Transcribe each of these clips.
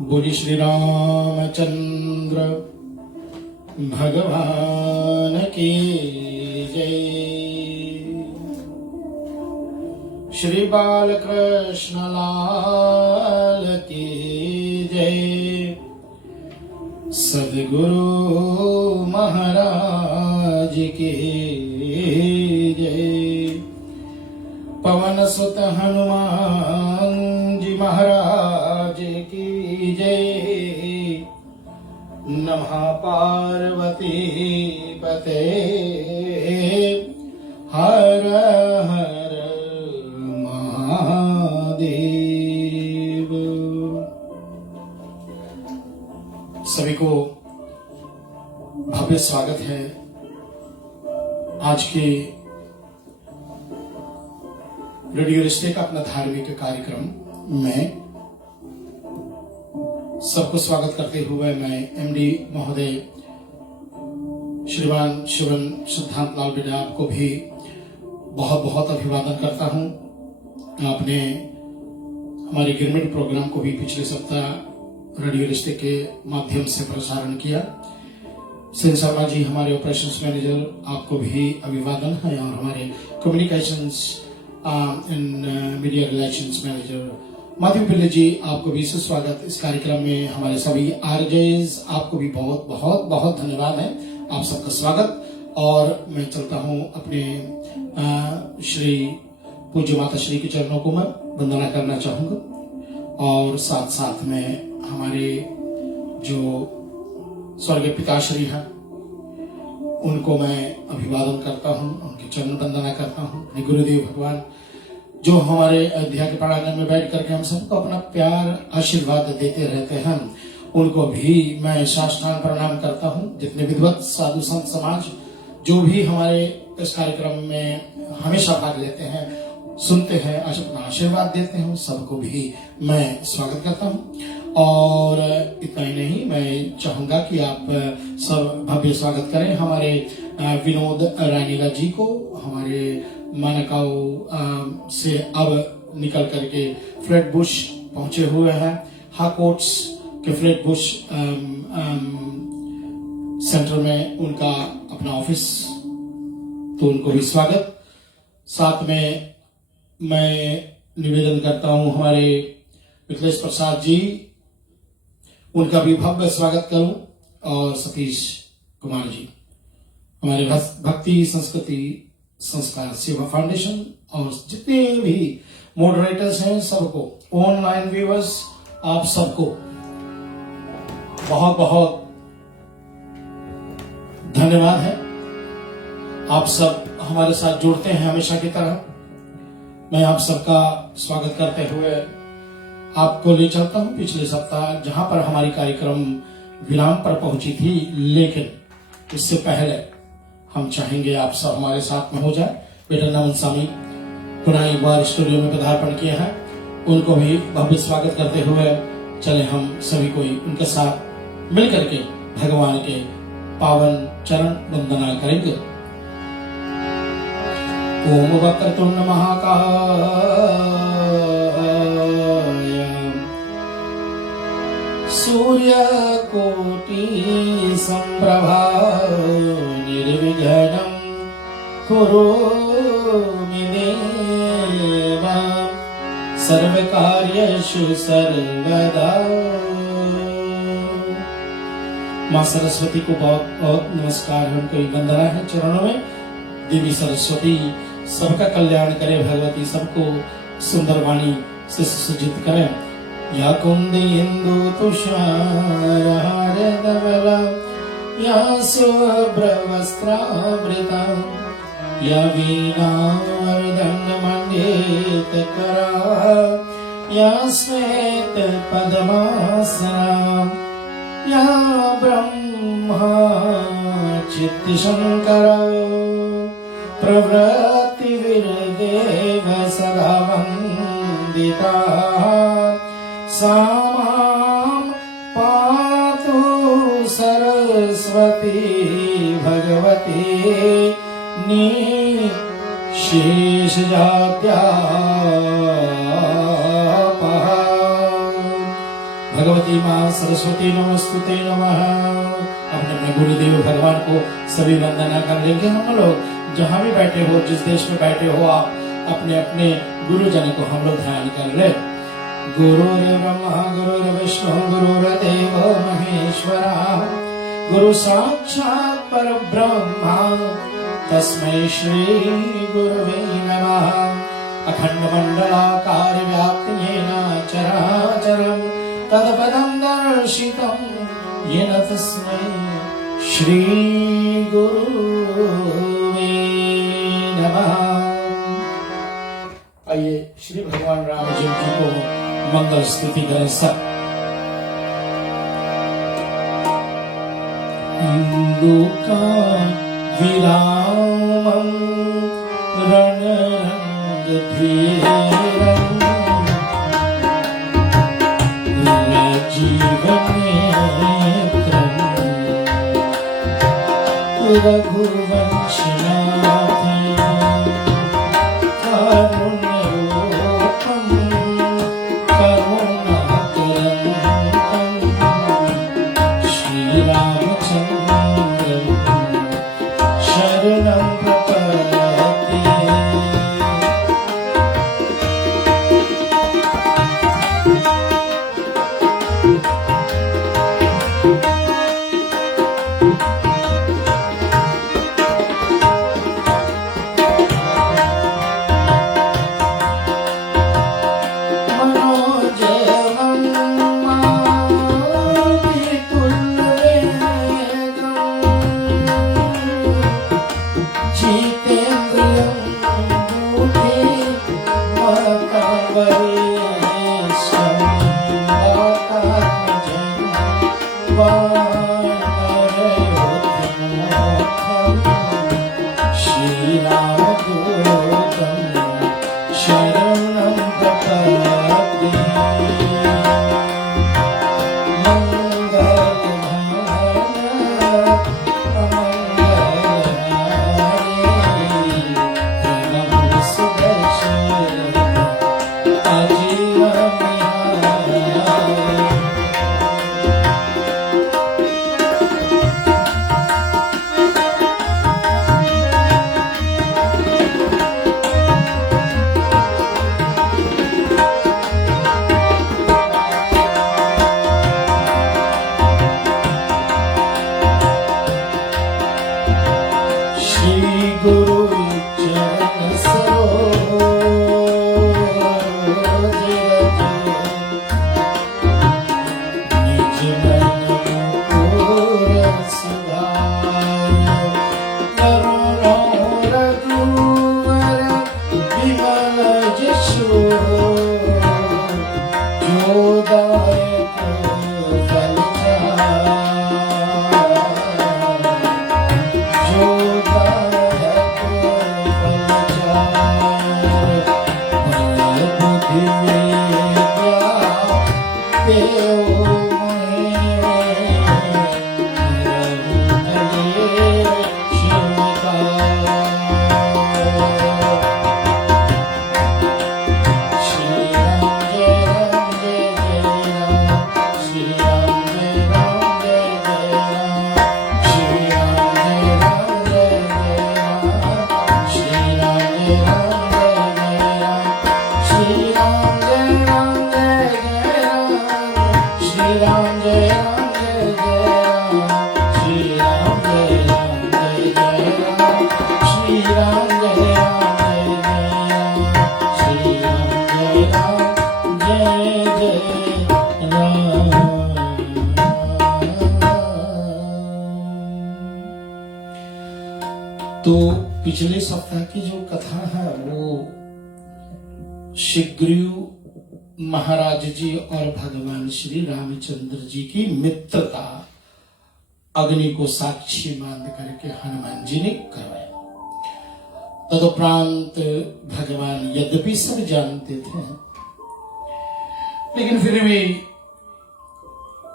बोली श्री रामचंद्र भगवान की जय। श्री बालकृष्ण लाल की जय। सद्गुरु महाराज की जय। पवन सुत हनुमान जी महाराज की जय। नमः पार्वती पते हर हर महादेव। सभी को भव्य स्वागत है आज के रेडियो रिश्ते का अपना धार्मिक कार्यक्रम में। सबको स्वागत करते हुए मैं एमडी महोदय श्रीमान शिवन सिद्धांत लाल बेटा आपको भी बहुत बहुत अभिवादन करता हूं। आपने हमारे गिरमिट प्रोग्राम को भी पिछले सप्ताह रेडियो रिश्ते के माध्यम से प्रसारण किया। सेन शर्मा जी हमारे ऑपरेशंस मैनेजर, आपको भी अभिवादन है, और हमारे कम्युनिकेशंस इन मीडिया रिलेशंस मैनेजर माधव पिल्ले जी, आपको भी सुस्वागत इस कार्यक्रम में। हमारे सभी आरजेज, आपको भी बहुत बहुत बहुत धन्यवाद है, आप सबका स्वागत। और मैं चलता हूं अपने श्री पूज्य माता श्री के चरणों को मैं वंदना करना चाहूंगा, और साथ साथ में हमारे जो स्वर्गीय पिताश्री हैं उनको मैं अभिवादन करता हूं, उनके चरण वंदना करता हूं। गुरुदेव भगवान जो हमारे अयोध्या के प्रांगण में बैठ करके हम सबको अपना प्यार आशीर्वाद देते रहते हैं, उनको भी मैं साष्टांग प्रणाम करता हूं। जितने विद्वत साधु संत समाज जो भी हमारे इस कार्यक्रम में हमेशा भाग लेते हैं, सुनते हैं, अपना आशीर्वाद देते हैं, सबको भी मैं स्वागत करता हूं। और इतना ही नहीं, मैं चाहूंगा कि आप सब भव्य स्वागत करें हमारे विनोद रानीला जी को। हमारे मानकाऊ से अब निकल करके फ्लेट बुश पहुंचे हुए हैं। हाकोट्स के फ्लेट बुश सेंटर में उनका अपना ऑफिस, तो उनको भी स्वागत। साथ में मैं निवेदन करता हूं हमारे मिथिलेश प्रसाद जी, उनका भी भव्य स्वागत करूं। और सतीश कुमार जी, हमारे भक्ति संस्कृति संस्कार सेवा फाउंडेशन, और जितने भी मॉडरेटर्स हैं सबको, ऑनलाइन व्यूअर्स, आप सबको बहुत बहुत धन्यवाद है। आप सब हमारे साथ जुड़ते हैं हमेशा की तरह। मैं आप सबका स्वागत करते हुए आपको ले चलता हूं पिछले सप्ताह, जहां पर हमारी कार्यक्रम विराम पर पहुंची थी, लेकिन इससे पहले हम चाहेंगे आप सब हमारे साथ में हो जाए। बेटा नमन स्वामी पुनः एक बार स्टूडियो में पदार्पण किया है, उनको भी भव्य स्वागत करते हुए चले हम सभी कोई उनके साथ मिलकर के भगवान के पावन चरण वंदना करेंगे। ओम वक्रतुंड महाकाय सूर्यकोटि संप्रभा निर्विघ्नं करोमि देव सर्वकार्येषु सर्वदा। माँ सरस्वती को बहुत बहुत नमस्कार है, उनको वंदना है चरणों में। देवी सरस्वती सबका कल्याण करे, भगवती सबको सुंदर वाणी से सुसज्जित करें। या कुंदी इंदु तुषार धवला, या शुभ्र वस्त्रावृता, या वीणा मृदंग मंडित करा, या श्वेत पद्मासना, या ब्रह्मा चित्त शंकर प्रवृत्ति विरदेव सदा वंदिता। सा मां पातु सरस्वती भगवती निशेष जात्या भगवती माँ सरस्वती नमस्तुते नमः। अपने अपने गुरुदेव भगवान को सभी वंदना कर लेंगे। हम लोग जहाँ भी बैठे हो, जिस देश में बैठे हो, आप अपने अपने गुरुजन को हम लोग ध्यान कर ले। गुरुर्ब्रह्मा गुरुर्विष्णु गुरुर्देवो महेश्वरा, गुरु साक्षात् परब्रह्मा तस्मै श्री गुरवे नमः। अखंड मंडलाकार व्याप्त येन चराचरं तत्पदं दर्शितं येन तस्मै श्री गुरुवे नमः। आइए श्री भगवान राम जी को मंगल स्तुति करें सब। लोका विरामं रणरंगधीरं राजीवनेत्रं रघुवंशनाथं कारुण्यरूपं करुणाकरं श्रीरामचन्द्रं शरणं प्रपद्ये। तो पिछले सप्ताह की जो कथा है वो सुग्रीव महाराज जी और भगवान श्री रामचंद्र जी की मित्रता अग्नि को साक्षी मान करके हनुमान जी ने करवाया। तदुपरांत भगवान यद्यपि सब जानते थे, लेकिन फिर भी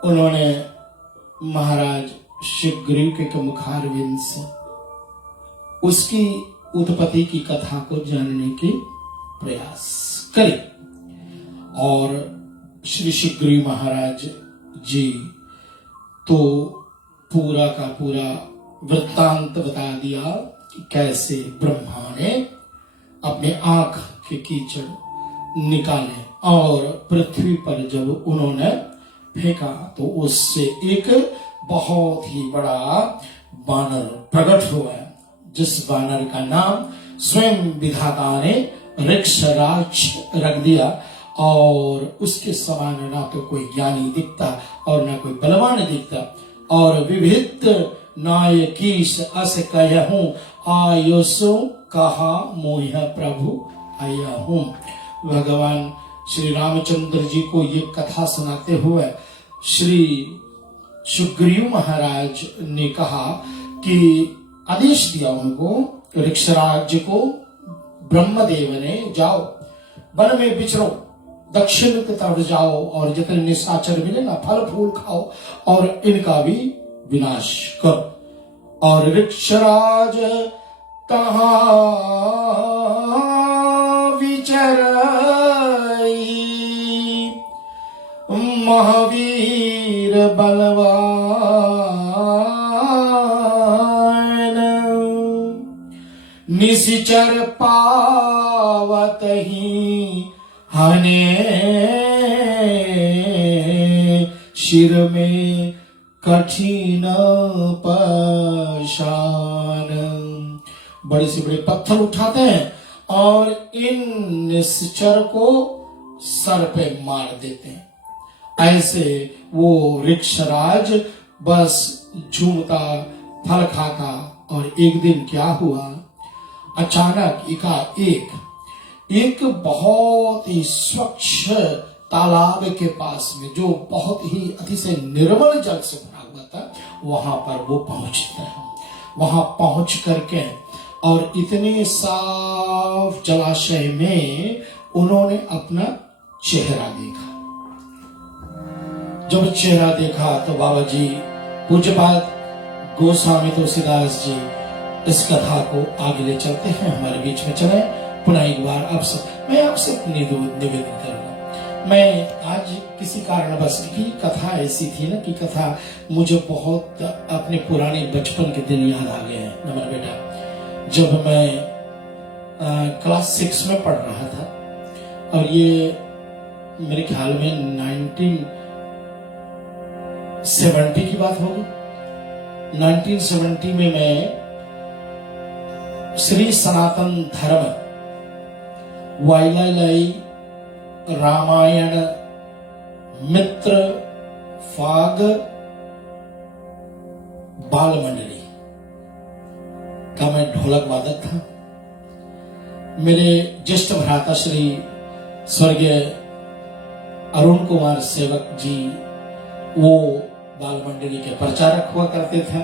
उन्होंने महाराज सुग्रीव के मुखारविंद से उसकी उत्पत्ति की कथा को जानने की प्रयास करे और श्री सुग्रीव महाराज जी तो पूरा का पूरा वृत्तांत बता दिया कि कैसे ब्रह्मा ने अपने आंख के कीचड़ निकाले और पृथ्वी पर जब उन्होंने फेंका तो उससे एक बहुत ही बड़ा बानर प्रकट हुआ, जिस बानर का नाम स्वयं विधाता ने ऋक्षराज रख दिया। और उसके समान ना तो कोई ज्ञानी दिखता और ना कोई बलवान दिखता। और विविध नायकीश अस कहूं आयुषो कहा मोह प्रभु आया हूं। भगवान श्री रामचंद्र जी को ये कथा सुनाते हुए श्री सुग्रीव महाराज ने कहा कि आदेश दिया उनको, ऋक्षराज को ब्रह्मदेव ने, जाओ वन में विचरो, दक्षिण की तरफ जाओ और जितने निशाचर मिले ना फल फूल खाओ और इनका भी विनाश करो। और ऋक्षराज कहाँ विचरई महावीर बलवान निशिचर पावत ही हने शिर में कठिन पाषाण। बड़े से बड़े पत्थर उठाते हैं और इन निश्चर को सर पे मार देते हैं। ऐसे वो ऋक्षराज बस झूमता फल खाता। और एक दिन क्या हुआ, अचानक एक बहुत ही स्वच्छ तालाब के पास में, जो बहुत ही अतिशय निर्मल जल से भरा हुआ था, वहां पर वो पहुंचते हैं। वहां पहुंच करके और इतने साफ जलाशय में उन्होंने अपना चेहरा देखा। जब चेहरा देखा तो बाबा जी पूज्यपाद गोस्वामी तुलसीदास जी इस कथा को आगे ले चलते हैं, हमारे बीच में चले। पुनः एक बार मैं आपसे निवेदन करूंगा। मैं आज किसी कारणवश की कथा ऐसी थी ना कि कथा मुझे बहुत अपने पुराने बचपन के दिन याद आ गए हैं। नमन बेटा, जब मैं क्लास 6 में पढ़ रहा था और ये मेरे ख्याल में 1970 की बात होगी। 1970 में मैं श्री सनातन धर्म वाइलालाई रामायण मित्र फाग बाल मंडली का मैं ढोलक वादक था। मेरे ज्येष्ठ भ्राता श्री स्वर्गीय अरुण कुमार सेवक जी वो बाल मंडली के प्रचारक हुआ करते थे।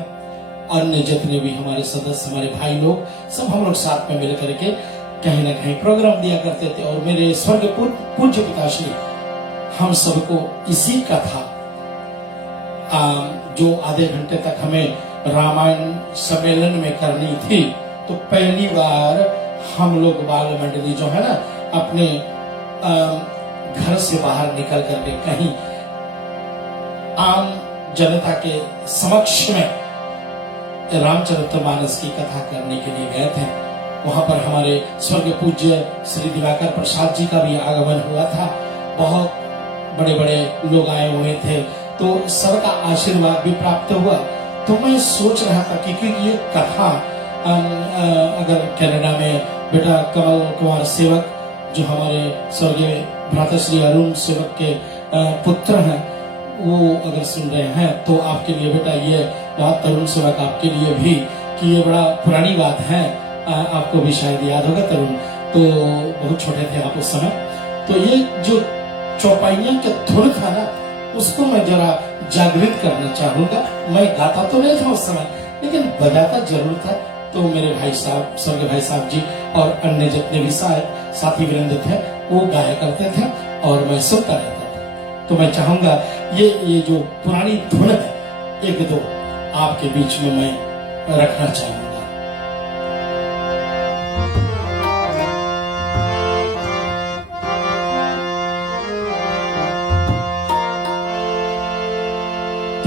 अन्य जितने भी हमारे सदस्य, हमारे भाई लोग, सब हम लोग साथ में मिल करके कहीं ना कहीं प्रोग्राम दिया करते थे। और मेरे स्वर्ग पूज्य पिताश्री हम सबको इसी कथा जो आधे घंटे तक हमें रामायण सम्मेलन में करनी थी, तो पहली बार हम लोग बाल मंडली जो है ना अपने घर से बाहर निकल करके कहीं आम जनता के समक्ष में रामचरितमानस की कथा करने के लिए गए थे। वहां पर हमारे स्वर्गीय पूज्य श्री दिवाकर प्रसाद जी का भी आगमन हुआ था। बहुत बड़े बड़े लोग आए हुए थे, तो सबका आशीर्वाद भी प्राप्त हुआ। तो मैं सोच रहा था कि ये कथा अगर कनाडा में बेटा कमल कुमार सेवक जो हमारे स्वर्गीय भ्राता श्री अरुण सेवक के पुत्र हैं, वो अगर सुन रहे हैं तो आपके लिए बेटा ये बात, तरुण सेवक आपके लिए भी, कि ये बड़ा पुरानी बात है, आपको भी शायद याद होगा। तरुण तो बहुत छोटे थे आप उस समय। तो ये जो चौपाइयां का धुन था ना, उसको मैं जरा जागृत करना चाहूंगा। मैं गाता तो नहीं था उस समय, लेकिन बजाता जरूर था। तो मेरे भाई साहब, स्वर्गीय भाई साहब जी और अन्य जितने भी साथी वृंद थे वो गाया करते थे और मैं सुनता रहता था। तो मैं चाहूंगा ये जो पुरानी धुन है, एक दो आपके बीच में मैं रखना चाहूंगा।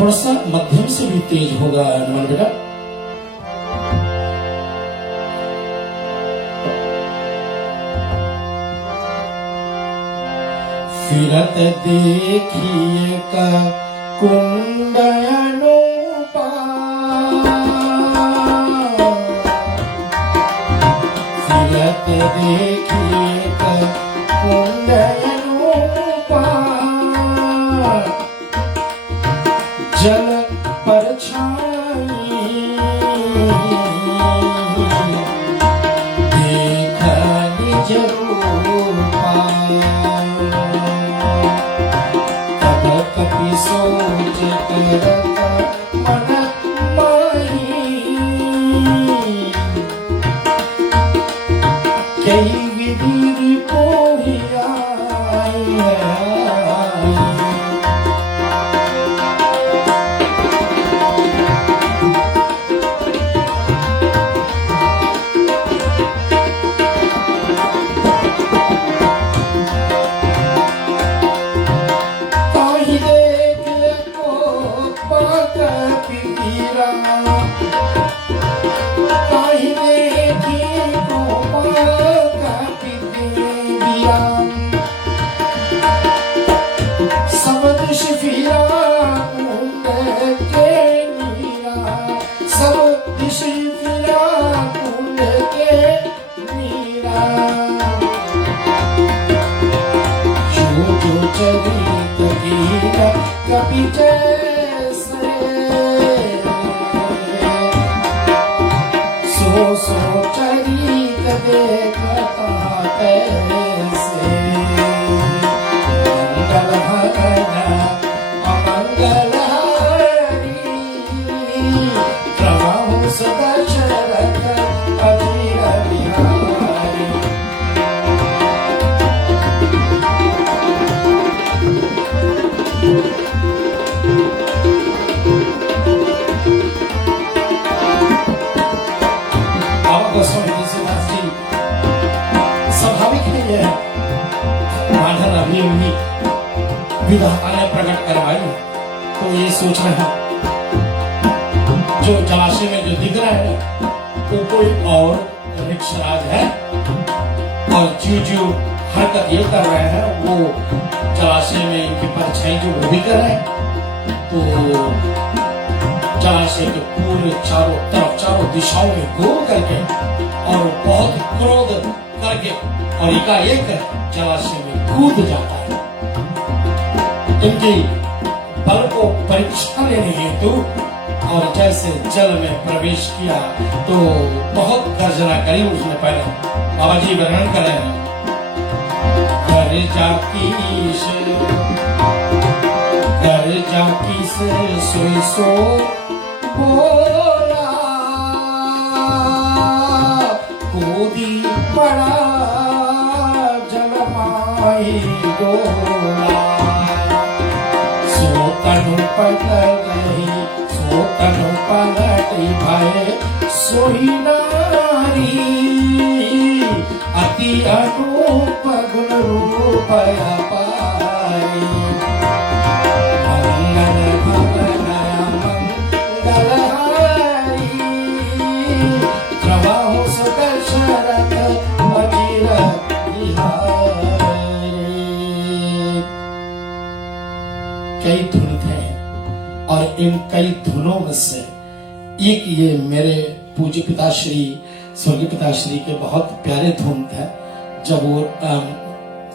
थोड़ा सा मध्यम से भी तेज होगा अनमोल बेटा। फिरत देखिए का कुंड अनुपा, फिरत देखिए का कुंड अनुपा, जल पर छाई देखा निज रूपा, तब कपि सोच करत मन माही, कई विधि कोहि आई है। कभी जैसे सो चरित देखता कैसे, मंगल भगन अमंगल हरि, प्रभु सुदशरथ अधीर बिहारी। स्वाभाविक नहीं है, माधव अभी विधाता ने प्रकट करवाई, तो ये सोच रहे हैं जो जलाशय में जो दिख रहा है वो कोई और वृक्षराज है, और जो हरकत ये कर रहे हैं वो जलाशय में इनकी परछाई जो वो भी कर रहे हैं। तो जलाशय के पूरे चारों तरफ चारों दिशाओं में घूम करके और बहुत क्रोध करके और एकाएक जलाशय में कूद जाता है। इनकी बल को परीक्षा लेने हेतु और जैसे जल में प्रवेश किया तो बहुत गर्जना करी उसने। पहले बाबा जी वर्णन कर रहे हैं, घर जाकी से सोई सो बोला, कूदी पड़ा जलमाई डोला, सो तनु पलट गई सो तनु पलटी भय सोई नारी, अति अनूप गुण रूप पाई, मंगल भवन मंगल हरि, प्रभु सुदशरथ अधीर बिहारी। कई धुन थे और इन कई धुनों में से एक ये मेरे पूज्य पिताश्री स्वर्गीय पिताश्री के बहुत प्यारे धुन थे। जब वो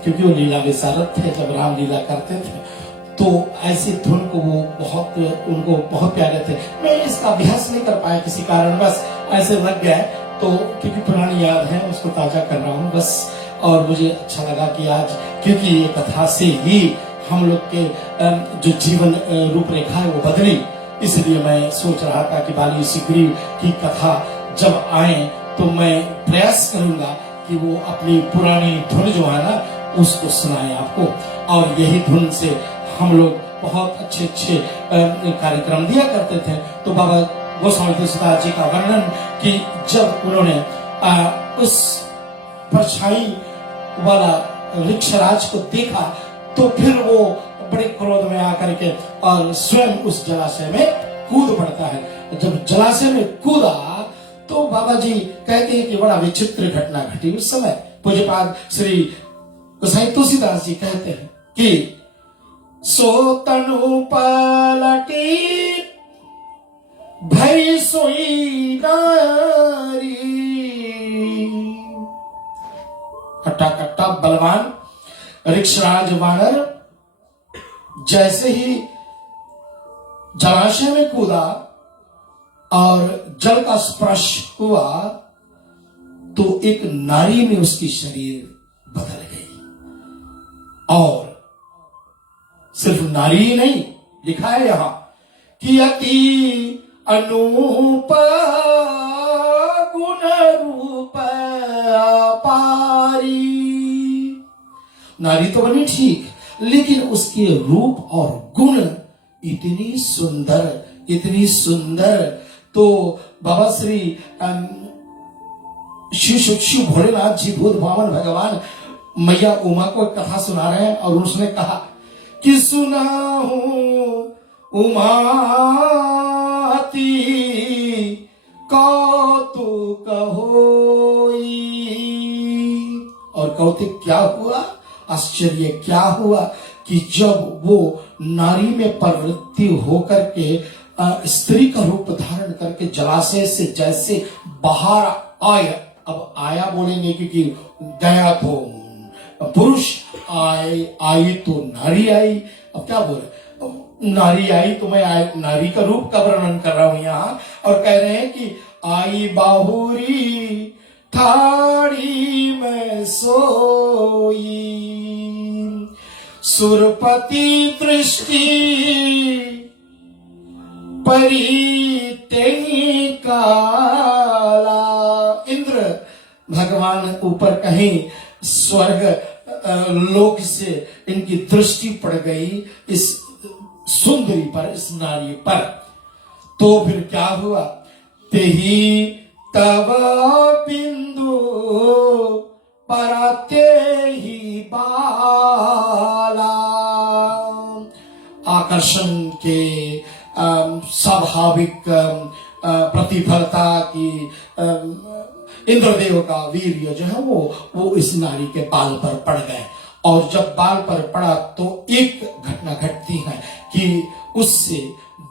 क्योंकि वो लीला विशारद थे, जब राम लीला करते थे तो ऐसी धुन को वो बहुत उनको बहुत प्यारे थे। मैं इसका अभ्यास नहीं कर पाया किसी कारण, बस ऐसे लग गया तो क्योंकि पुरानी याद है उसको ताजा कर रहा हूँ बस। और मुझे अच्छा लगा कि आज क्योंकि ये कथा से ही हम लोग के जो जीवन रूपरेखा है वो बदली, इसलिए मैं सोच रहा था कि बाली सुग्रीव की कथा जब आए तो मैं प्रयास करूंगा कि वो अपनी पुरानी धुन जो है ना उसको सुनाए आपको। और यही धुन से हम लोग बहुत अच्छे अच्छे कार्यक्रम दिया करते थे। तो बाबा गोस्वामी तुलसीदास जी का वर्णन कि जब उन्होंने उस परछाई वाला वृक्षराज को देखा तो फिर वो बड़े क्रोध में आकर के और स्वयं उस जलाशय में कूद पड़ता है। जब जलाशय में कूदा तो बाबा जी कहते हैं कि बड़ा विचित्र घटना घटी। उस समय पूज्यपाद श्री गोसाई तुलसीदास जी कहते हैं कि सो तनु पलटी भई सोई नारी, कट्टा कट्टा बलवान ऋक्षराज वानर जैसे ही जलाशय में कूदा और जल का स्पर्श हुआ तो एक नारी में उसकी शरीर बदल गई। और सिर्फ नारी ही नहीं, लिखा है यहां कि अति अनूप गुण रूप पारी। नारी तो बनी ठीक, लेकिन उसके रूप और गुण इतनी सुंदर। तो बाबा श्री शिव भोलेनाथ जी भूत भावन भगवान मैया उमा को कथा सुना रहे हैं और उसने कहा कि सुना हूं उमाती कौतुक होई। और कौतुक क्या हुआ, आश्चर्य क्या हुआ कि जब वो नारी में प्रवृत्ति होकर के स्त्री का रूप धारण करके जलाशय से जैसे बाहर आया। अब आया बोलेंगे क्योंकि गया तो पुरुष आई तो नारी आई। अब क्या बोले, नारी आई तो मैं नारी का रूप का वर्णन कर रहा हूं यहाँ, और कह रहे हैं कि आई बाहुरी थाड़ी में सोई, सुरपति दृष्टि परी तेनी काला। इंद्र भगवान ऊपर कहीं स्वर्ग लोक से इनकी दृष्टि पड़ गई इस सुंदरी पर, इस नारी पर। तो फिर क्या हुआ, तेही तब बिंदु पराते ही बाला। आकर्षण के स्वाभाविक प्रतिफलता की इंद्रदेव का वीर्य जो है वो इस नारी के बाल पर पड़ गए। और जब बाल पर पड़ा तो एक घटना घटती है कि उससे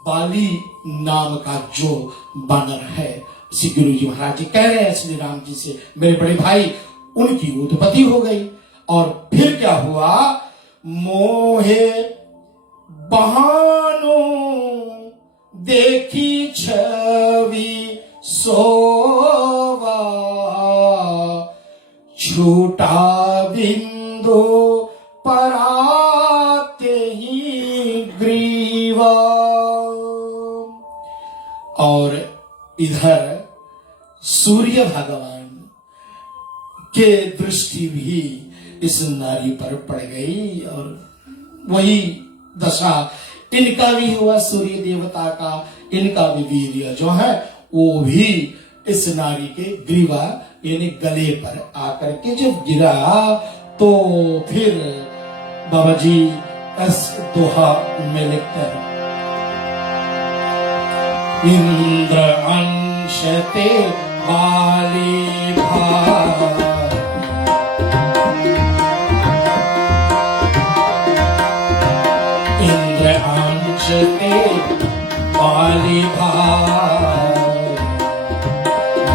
बाली नाम का जो बानर है, श्री गुरु जी महाराज जी कह रहे हैं श्री राम जी से, मेरे बड़े भाई, उनकी उत्पत्ति हो गई। और फिर क्या हुआ, मोहे बहानो देखी छवि सोवा, छूटा बिंदु पराते ही ग्रीवा। और इधर सूर्य भगवान के दृष्टि भी इस नारी पर पड़ गई और वही दशा इनका भी हुआ, सूर्य देवता का, इनका भी वीर्य जो है वो भी इस नारी के ग्रीवा यानी गले पर आकर के जब गिरा तो फिर बाबा जी इस दोहा में लिखते हैं, इंद्र अंश ते बाली भाई, इंद्र अंश ते बाली भाई,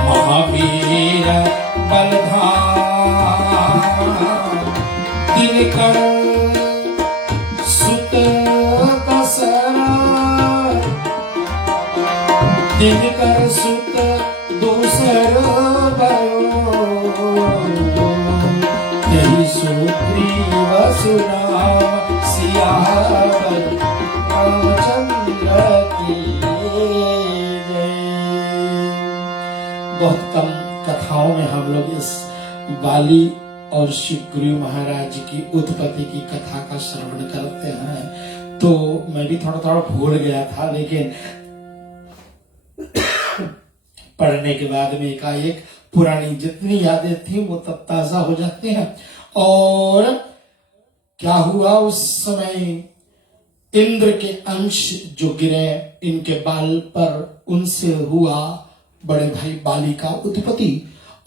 महावीर बलधाम, दिनकर सुत दशरथ, दिनकर सुत दूसर भयो, यही सुग्रीव सुनाम सियावर रामचंद्र की जय। बहुत कम कथाओं में हम लोग इस बाली और सुग्रीव महाराज की उत्पत्ति की कथा का श्रवण करते हैं। तो मैं भी थोड़ा थोड़ा भूल गया था, लेकिन पढ़ने के बाद में एकाएक पुरानी जितनी यादें थी वो तब ताजा हो जाती हैं। और क्या हुआ उस समय इंद्र के अंश जो गिरे इनके बाल पर, उनसे हुआ बड़े भाई बाली का उत्पत्ति।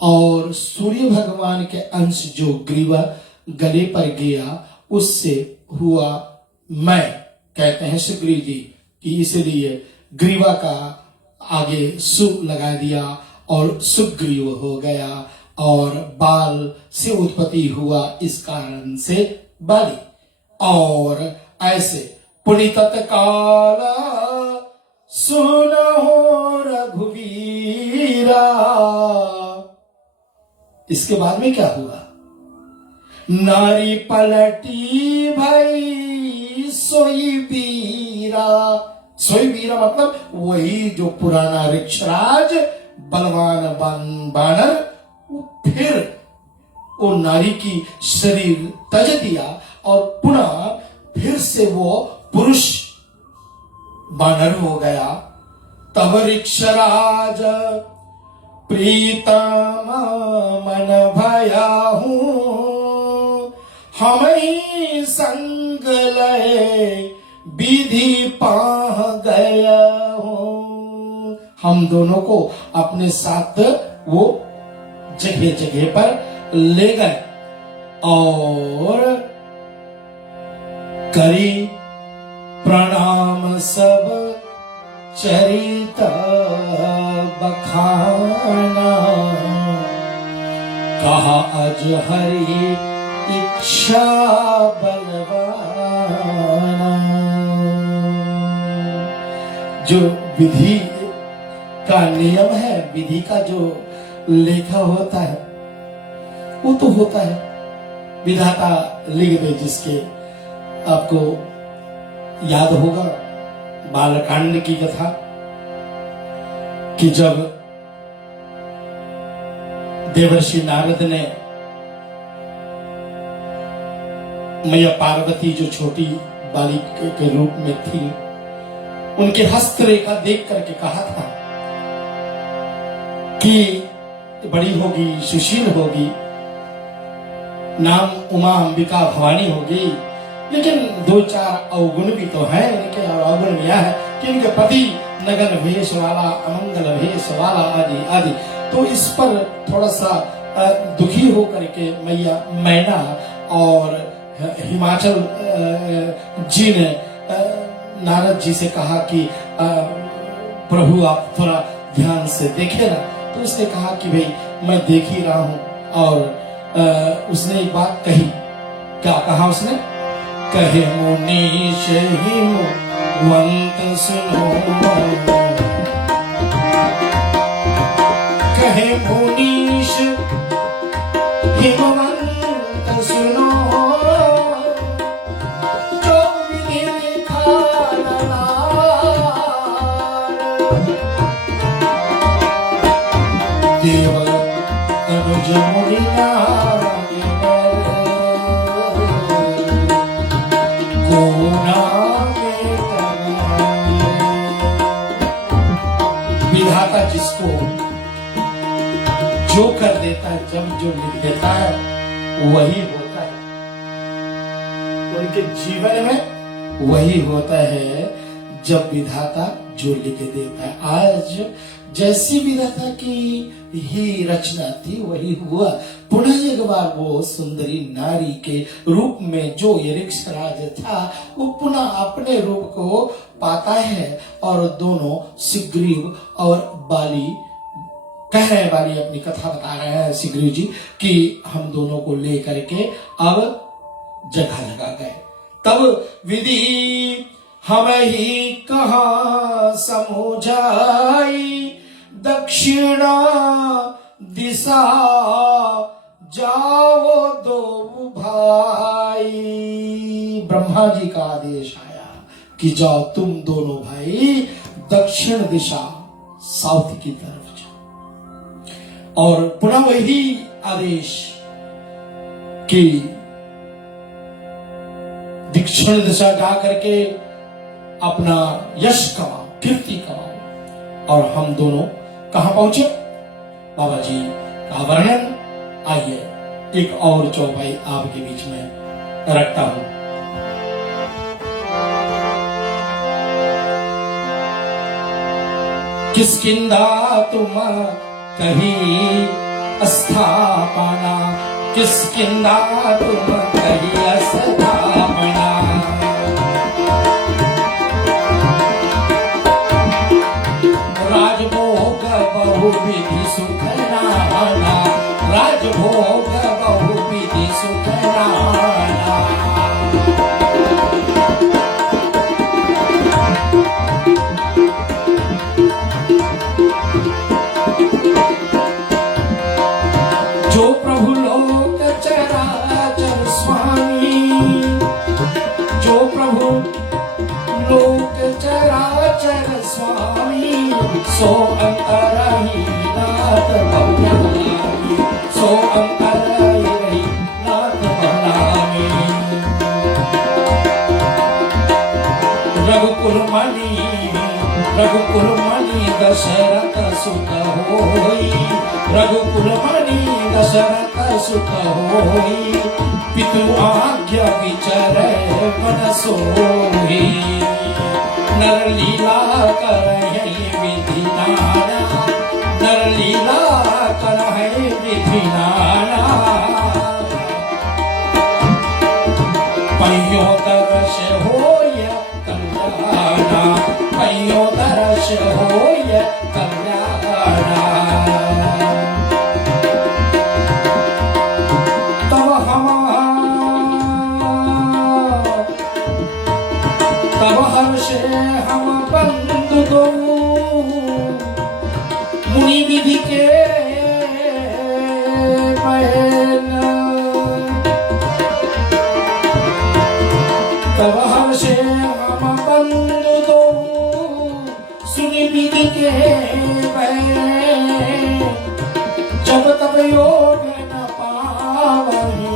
और सूर्य भगवान के अंश जो ग्रीवा गले पर गया, उससे हुआ मैं, कहते हैं सुग्रीव जी कि इसलिए ग्रीवा का आगे सु लगा दिया और सुग्रीव हो गया। और बाल से उत्पत्ति हुआ, इस कारण से बाली। और ऐसे पुनीत काल सुनो रघुवीरा। इसके बाद में क्या हुआ? नारी पलटी भाई सोई वीरा। सोई वीरा मतलब वही जो पुराना ऋक्षराज बलवान बानर, फिर वो नारी की शरीर तज दिया और पुनः फिर से वो पुरुष बानर हो गया। तब ऋक्षराज प्रीतम मन भया हूं, हम ही संग लय विधि पाह गया हूं। हम दोनों को अपने साथ वो जगह जगह पर ले गए और करी प्रणाम सब चरित बखाना। कहा अज हरि इच्छा बलवाना। जो विधि का नियम है, विधि का जो लेखा होता है वो तो होता है, विधाता लिख दे। जिसके आपको याद होगा बालकांड की कथा कि जब देवर्षि नारद ने मैया पार्वती जो छोटी बालिका के रूप में थी, उनके हस्तरेखा देख करके कहा था कि बड़ी होगी, सुशील होगी, नाम उमा अंबिका भवानी होगी। लेकिन दो चार अवगुण भी तो हैं इनके। और अवगुण यह है कि इनके पति नगन भेष वाला, अमंगल भेष वाला आदि आदि। तो इस पर थोड़ा सा दुखी होकर के मैया मैना और हिमाचल जी ने नारद जी से कहा कि प्रभु आप थोड़ा ध्यान से देखे ना। तो उसने कहा कि भाई मैं देख ही रहा हूं। और उसने एक बात कही। क्या कहा उसने? कहे मुनीश हिमवंत सुनो, कहे मुनीश हिमवंत सुनो, जो विधि लिखा देव तनुज मुनिना विधाता जिसको जो कर देता है, जब जो लिख देता है वही होता है। उनके जीवन में वही होता है जब विधाता जो लिख देता है। आज जैसी विधाता की ही रचना थी वही हुआ। पुनः एक बार वो सुंदरी नारी के रूप में जो ऋक्षराज था वो पुनः अपने रूप को पाता है। और दोनों सुग्रीव और बाली कह रहे हैं, बाली अपनी कथा बता रहे हैं सुग्रीव जी कि हम दोनों को लेकर के अब जगह जगह गए। तब विधि हम ही कहा समझाई, दक्षिणा दिशा जाओ दो भाई। ब्रह्मा जी का आदेश आया कि जाओ तुम दोनों भाई दक्षिण दिशा, साउथ की तरफ जाओ। और पुनः वही आदेश कि दक्षिण दिशा जा करके अपना यश कमाओ, कीर्ति कमाओ। और हम दोनों कहां पहुंचे? बाबा जी का वर्णन आइए एक और चौपाई आपके बीच में रखता हूं। किसकिंदा तुम कही स्थापना, किसकिंदा तुम कही स्थापना। राजभोग बहुविधि सुख नाना, राजभोग बहुविधि सुख नाना। जो प्रभु लोक चराचर स्वामी, जो प्रभु लोक चराचर स्वामी, सो अंतरही नाथ भवनामी, सो अंतरही नाथ भवनामी। रघुकुल मणि, रघुकुल मणि दशरथ सुत होई, रघुकुल मणि दशरथ सुत होई। पितु आज्ञा विचरै मन सोई, नर लीला करहि विधि नाना, नर लीला करहि विधि नाना। पहियो दर्श होय कल्याणा, पहियो दर्श होय कल्याणा। तब हर्षे हम बंधु दो, मुनि विधि के बहन। तब हर्षे हम बंधु दो, सुनि विधि के बहन। जब तब योग न पावही,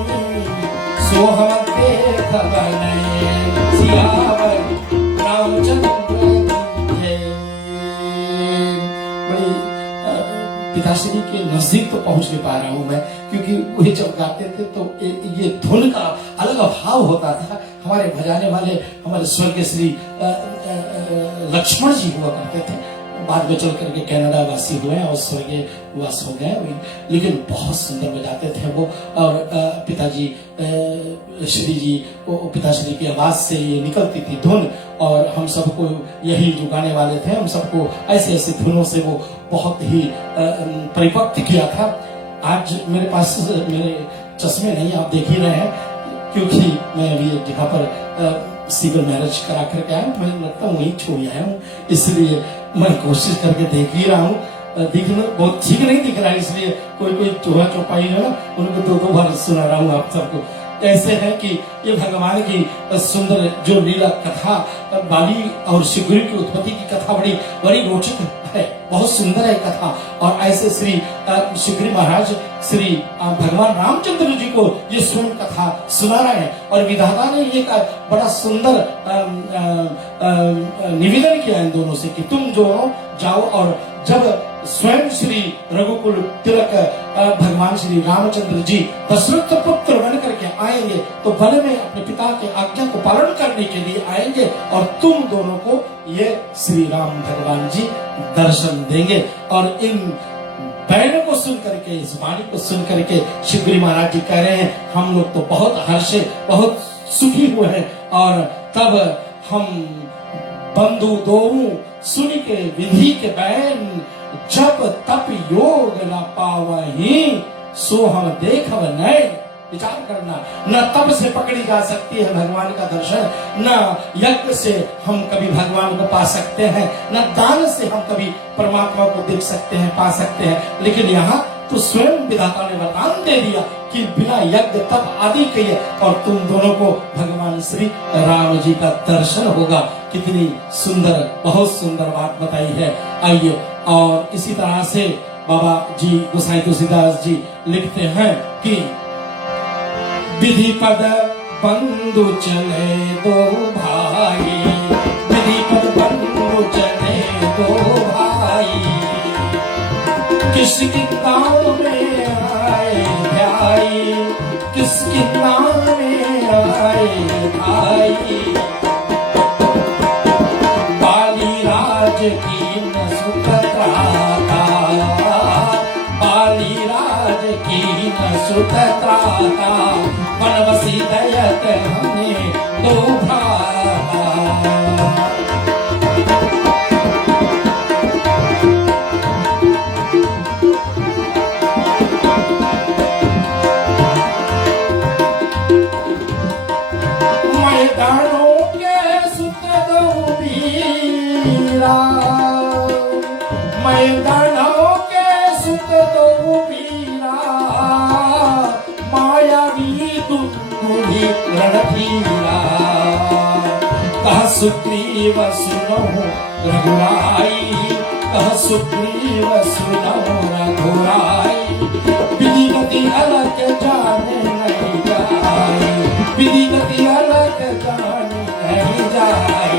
सो हम देखब नहीं सियावर रामचंद्र की जय। बड़ी पिताश्री के नजदीक तो पहुंच नहीं पा रहा हूं मैं, क्योंकि वही जब गाते थे तो ये धुन का अलग भाव होता था। हमारे बजाने वाले हमारे स्वर्गीय श्री लक्ष्मण जी हुआ करते थे, बाद में चल करके कनाडा वासी हुए और स्वर्गीय वास हो गए, लेकिन बहुत सुंदर बजाते थे वो। और पिताजी श्री जी, पिताश्री की आवाज से ये निकलती थी धुन, और हम सबको यही जो गाने वाले थे, हम सबको ऐसे ऐसे धुनों से वो बहुत ही परिपक्व किया था। आज मेरे पास मेरे चश्मे नहीं, आप देख ही रहे हैं, क्योंकि मैं अभी एक जगह पर सिविल मैरिज करा करके आया हूँ, मैं लगता हूँ वही छोड़ आया हूँ, इसलिए मैं कोशिश करके देख ही रहा हूँ। दिखना बहुत ठीक नहीं दिख रहा है, इसलिए कोई कोई चोरा चौपाई है ना, उनको दो बार सुना रहा हूँ आप सबको। ऐसे है कि ये भगवान की सुंदर जो लीला कथा, बाली और शिवगुरु की उत्पत्ति की कथा बड़ी रोचक है, बहुत सुंदर है कथा। और ऐसे श्री शिवगुरु महाराज श्री भगवान रामचंद्र जी को ये स्वयं कथा सुना रहे हैं, और विधाता ने ये बड़ा सुंदर निवेदन किया इन दोनों से कि तुम दोनों जाओ, और जब स्वयं श्री रघुकुल तिलक भगवान श्री रामचंद्र जी दशरथ पुत्र बन करके आएंगे, तो वन में अपने पिता के आज्ञा को पालन करने के लिए आएंगे, और तुम दोनों को ये श्री राम भगवान जी दर्शन देंगे। और इन बैनों को सुन करके, इस वाणी को सुन करके शिवगुरु महाराज जी कह रहे हैं, हम लोग तो बहुत हर्षे, बहुत सुखी हुए हैं। और तब हम बंधु दोनों सुन के विधि के बैन, जब तप योग न पावही, सो हम देखब नहीं। विचार करना, न तप से पकड़ी जा सकती है भगवान का दर्शन, न यज्ञ से हम कभी भगवान को पा सकते हैं, न दान से हम कभी परमात्मा को देख सकते हैं, पा सकते हैं। लेकिन यहाँ तो स्वयं विधाता ने वरदान दे दिया कि बिना यज्ञ तप आदि के, और तुम दोनों को भगवान श्री राम जी का दर्शन होगा। कितनी सुंदर, बहुत सुंदर बात बताई है। आइए, और इसी तरह से बाबा जी गोसाई तुलसीदास जी लिखते हैं कि विधि पद बंधु चले दो भाई, विधि पद बंधु चले दो भाई, किसकी गाँव में आए भाई, किसकी गाँव में आए भाई। बाली राज की न सुखद सुत त्राता बनवसी दयत हमने दो भ्राता। मैदानों के सुत दो वीरा, मैदानों के सुत दो वीरा, मायावी दुंदुभी रणधीरा। कह सुग्रीव सुनो रघुराई, कह सुग्रीव सुनो रघुराई। विधि गति अलग जाने नहीं जाए, विधि गति अलग जाने नहीं जाए।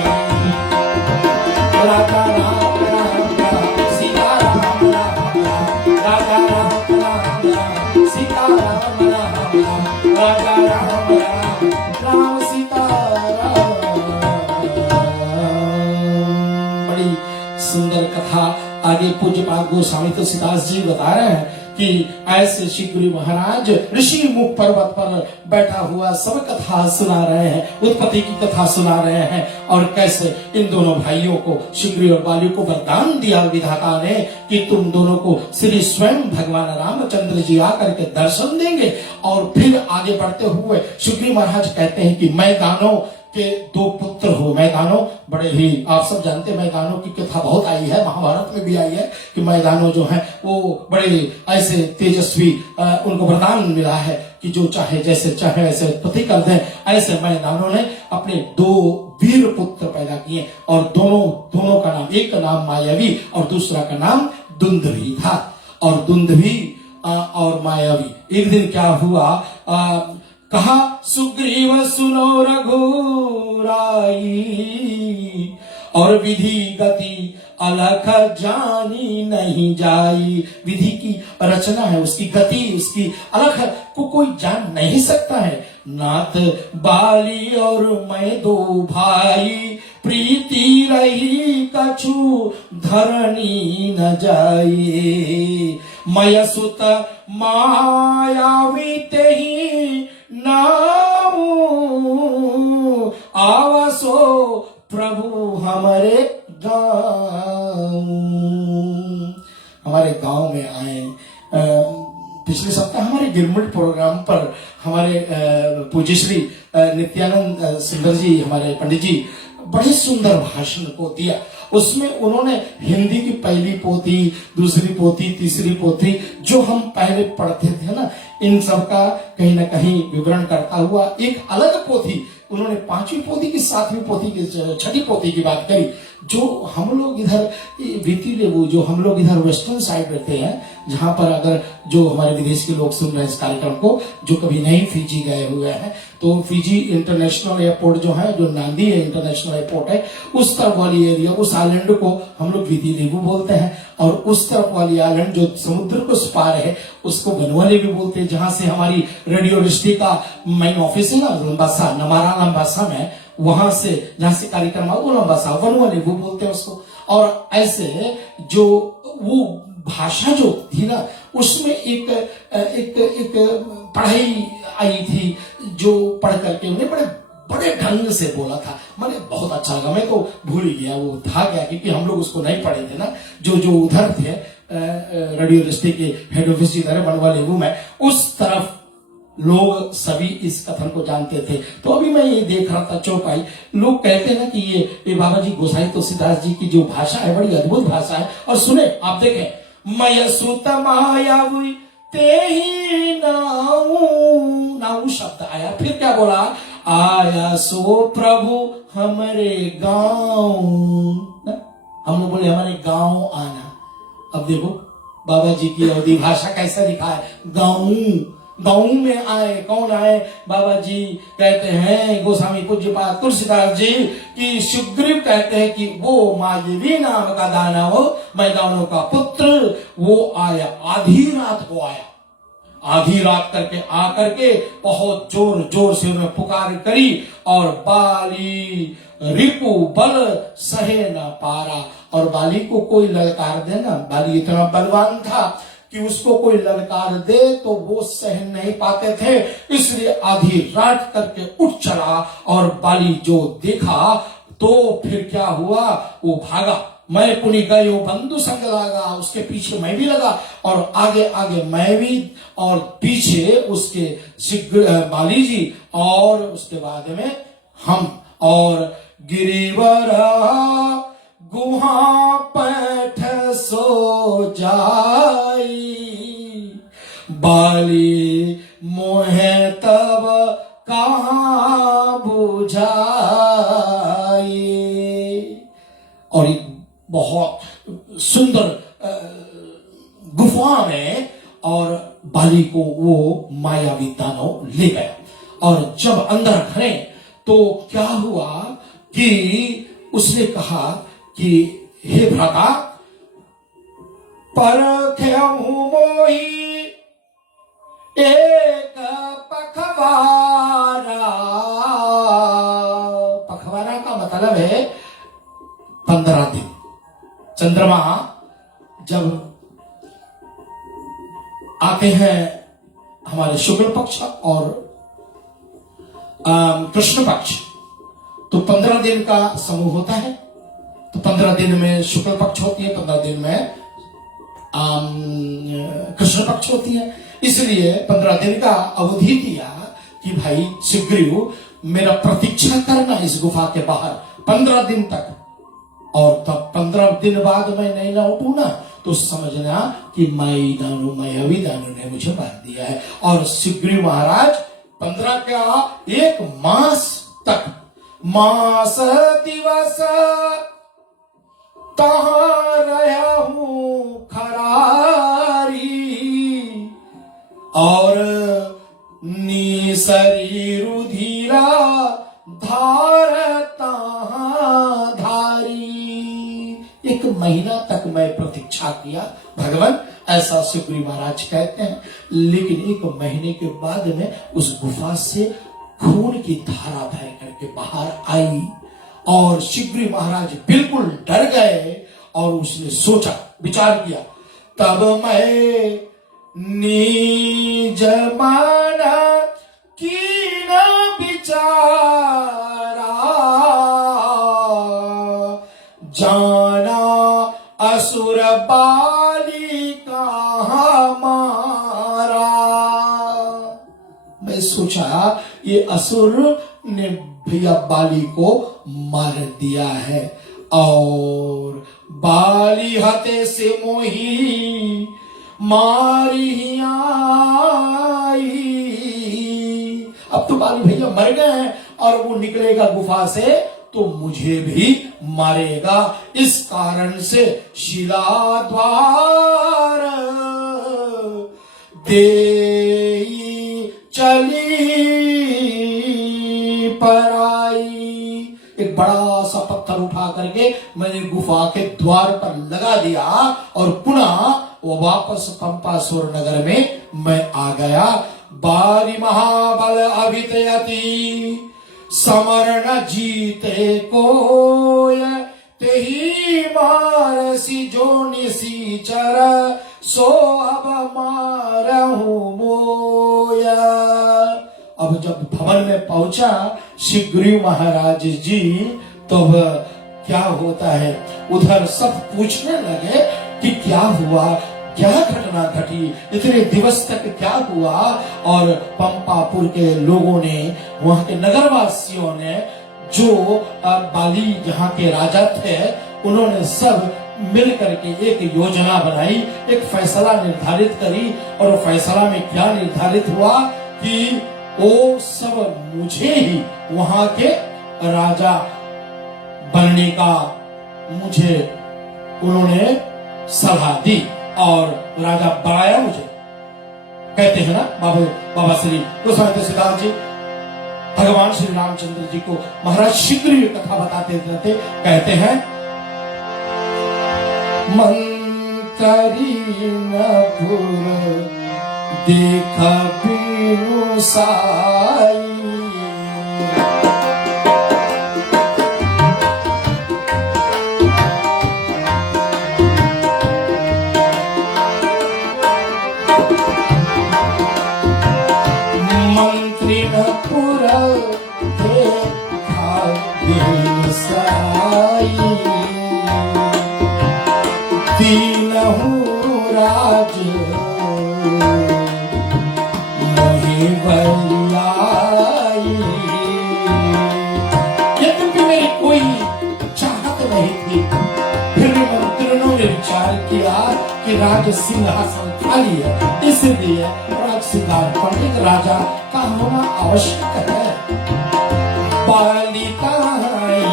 राजा राम राम राम सीता राम राम राम, राजा राम राम राम सीता राम राम राम, राजा राम राम राम सीता राम। बड़ी सुंदर कथा आगे पूज्य पाद गोस्वामी तुलसीदास जी बता रहे हैं कि ऐसे श्री गुरु महाराज ऋषि मुख पर्वत पर बैठा हुआ सब कथा सुना रहे हैं, उत्पत्ति की कथा सुना रहे हैं, और कैसे इन दोनों भाइयों को शिग्री और बाली को वरदान दिया विधाता ने कि तुम दोनों को श्री स्वयं भगवान रामचंद्र जी आकर के दर्शन देंगे। और फिर आगे बढ़ते हुए शिग्री महाराज कहते हैं कि मैदानों के दो पुत्र हो। मैदानों बड़े ही आप सब जानते हैं, मैदानों की कथा बहुत आई है, महाभारत में भी आई है कि मैदानों जो हैं वो बड़े ऐसे तेजस्वी, उनको वरदान मिला है कि जो चाहे जैसे चाहे ऐसे उत्पत्ति कर दें। ऐसे मैदानों ने अपने दो वीर पुत्र पैदा किए, और दोनों का नाम, एक का नाम मायावी और दूसरा का नाम दुंदुभी था। और दुंदुभी और मायावी, एक दिन क्या हुआ, कहा सुग्रीव सुनो रघुराई, और विधि गति अलख जानी नहीं जाई। विधि की रचना है, उसकी गति, उसकी अलख को कोई जान नहीं सकता है। नाथ बाली और मैं दो भाई, प्रीति रही कछु धरनी न जाई। मय सुत मायावी तेहि नाम, आवसो प्रभु हमारे गांव। हमारे गांव में आए। पिछले सप्ताह हमारे गिरमिट प्रोग्राम पर हमारे पूज्य श्री नित्यानंद सुंदर जी, हमारे पंडित जी, बड़े सुंदर भाषण को दिया। उसमें उन्होंने हिंदी की पहली पोथी, दूसरी पोथी, तीसरी पोथी जो हम पहले पढ़ते थे ना, इन सब का कहीं ना कहीं विवरण करता हुआ एक अलग पोथी, उन्होंने पांचवी पोथी की, सातवीं पोथी की, छठी पोथी की बात करी। जो हम लोग इधर बीतीले, वो जो हम लोग इधर वेस्टर्न साइड रहते हैं, जहां पर अगर जो हमारे विदेश के लोग सुन रहे हैं इस कार्यक्रम को, जो कभी नहीं फिजी गए हुए हैं, तो फिजी इंटरनेशनल एयरपोर्ट जो है, जो नांदी है इंटरनेशनल एयरपोर्ट है, उस तरफ वाली एरिया, उस आइलैंड को हम लोग वितिलेबू बोलते हैं। और उस तरफ वाली आइलैंड जो समुद्र को पार है, उसको बनवाले भी बोलते हैं। जहां से हमारी रेडियो रिश्ते का मेन ऑफिस है ना, लंबासा, नमारा लंबासा में, वहां से जहां से कार्यक्रम वो लंबासा, बनवाले वो बोलते हैं उसको। और ऐसे जो वो भाषा जो थी ना, उसमें एक एक एक पढ़ाई आई थी, जो पढ़ करके उन्हें बड़े ढंग से बोला था। मैंने बहुत अच्छा लगा। मैं तो भूल ही गया, वो था क्या, क्योंकि हम लोग उसको नहीं पढ़े थे ना। जो उधर थे रेडियो रिश्ते के हेड ऑफिस की तरह बनवाले वो में, उस तरफ लोग सभी इस कथन को जानते थे। तो अभी मैं ये देख रहा था चौपाई, लोग कहते हैं ना कि ये बाबा जी गोसाई तुलसीदास जी की जो भाषा है, बड़ी अद्भुत भाषा है। और सुने, आप देखें, मय सुत मायावी तेहि नाऊ शब्द आया, फिर क्या बोला, आया सो प्रभु हमारे गांव। हम लोग बोले हमारे गांव आना। अब देखो बाबा जी की अवधि भाषा कैसा लिखा है, गांव में आए। कौन आए? बाबा जी कहते हैं, गोस्वामी पूज्यपाद तुलसीदास जी की सुग्रीव कहते हैं कि वो मायावी नाम का दानव, मैदानों का पुत्र, वो आया, आधी रात को आया। आधी रात करके आकर के बहुत जोर से उन्हें पुकार करी, और बाली रिपु बल सहे न पारा। और बाली को कोई ललकार देना, बाली इतना बलवान था कि उसको कोई ललकार दे तो वो सहन नहीं पाते थे, इसलिए आधी रात करके उठ चला और बाली जो देखा तो फिर क्या हुआ, वो भागा। मैं पुनि गयो बंधु संग लागा, उसके पीछे मैं भी लगा और आगे आगे मैं भी और पीछे उसके बाली जी और उसके बाद में हम। और गिरिवर गुहा पैठ सो जाई, बाली मोहे तब कहाँ बुझाई। और एक बहुत सुंदर गुफा में और बाली को वो मायावी दानव ले गया। और जब अंदर घरे तो क्या हुआ कि उसने कहा कि हे भ्राता, परख्यहु मोहि एक पखवारा। पखवारा का मतलब है 15 दिन। चंद्रमा जब आते हैं हमारे शुक्ल पक्ष और कृष्ण पक्ष, तो 15 दिन का समूह होता है। तो 15 दिन में शुक्ल पक्ष होती है, 15 दिन में कृष्ण पक्ष होती है। इसलिए 15 दिन का अवधि दिया कि भाई सुग्रीव मेरा प्रतीक्षा करना इस गुफा के बाहर 15 दिन तक, और तब 15 दिन बाद मैं नहीं लौटू ना तो समझना कि माई दानू मायावी दानू ने मुझे मार दिया है। और सुग्रीव महाराज 15 क्या 1 मास तक, मास दिवस तहां रहा हूं खरारी, और निसरी रुधिरा धारता धारी। 1 महीना तक मैं प्रतीक्षा किया भगवान, ऐसा सुग्रीव महाराज कहते हैं। लेकिन 1 महीने के बाद में उस गुफा से खून की धारा बह करके बाहर आई और सुग्रीव महाराज बिल्कुल डर गए। और उसने सोचा, विचार किया, तब मैं निज माना की न विचारा, जाना असुर बाली कहाँ मारा। मैं सोचा ये असुर ने भैया बाली को मार दिया है, और बाली हते से मोही मारी आई। अब तो बाली भैया मर गए हैं और वो निकलेगा गुफा से तो मुझे भी मारेगा। इस कारण से शिला द्वार देई चली पराई। एक बड़ा सा पत्थर उठा करके मैंने गुफा के द्वार पर लगा दिया और पुनः वो वापस पंपासुर नगर में मैं आ गया। बारी महाबल अभितयति समर न जीते कोय, तेही मारसी जो निसीचर, सो अब मारहु मोया। अब जब भवन में पहुंचा सुग्रीव महाराज जी, तब क्या होता है, उधर सब पूछने लगे कि क्या हुआ, क्या घटना घटी, इतने दिवस तक क्या हुआ। और पंपापुर के लोगों ने, वहां के नगरवासियों ने, जो बाली जहाँ के राजा थे, उन्होंने सब मिल करके एक योजना बनाई, एक फैसला निर्धारित करी। और फैसला में क्या निर्धारित हुआ कि वो सब मुझे ही वहां के राजा बनने का मुझे उन्होंने सलाह दी और राजा बनाया मुझे। कहते हैं ना बाबा श्री गोस्वामी तुलसीदास जी भगवान श्री रामचंद्र जी को महाराज सुग्रीव कथा बताते रहते, कहते हैं, मंतरी नपुर देख बिनु साई, दीनहु राज मोहि बल्लाई। यद्यपि मेरी कोई चाहत नहीं थी, फिर भी मंत्रियों ने विचार किया कि राज सिंहासन खाली है, इसलिए राज सिंहासन पर एक राजा का होना आवश्यक है। पालिताई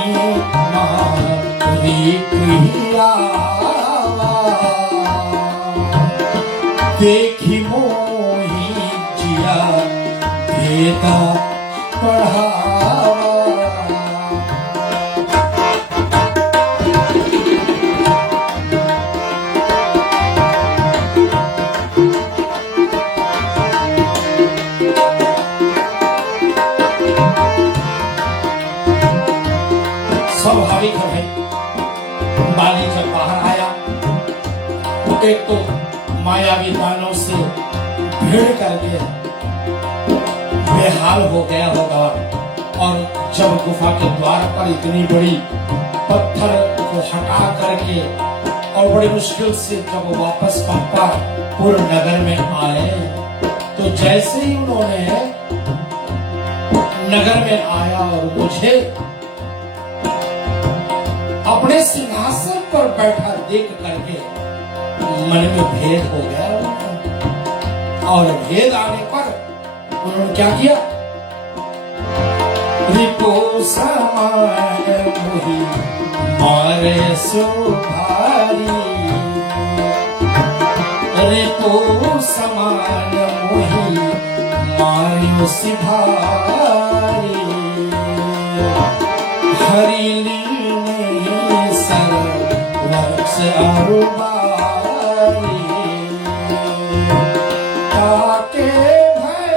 मारी प्रिया देखी मोही जिया भेदा पढ़ावा। स्वाभाविक है, बाली जब बाहर आया एक तो मायावी दानों से भिड़ करके बेहाल हो गया होगा, और जब गुफा के द्वार पर इतनी बड़ी पत्थर को हटा करके और बड़ी मुश्किल से जब वापस पंपापुर नगर में आए, तो जैसे ही उन्होंने नगर में आया और मुझे अपने सिंहासन पर बैठा देख करके मन में भेद हो गया, और भेद आने पर उन्होंने क्या किया? रिपो समान मोहि मारे सुभारी, रिपो समान मोहि मारे सुभारी। हरि लीने सर्वक्ष अरुबारी, ताके भय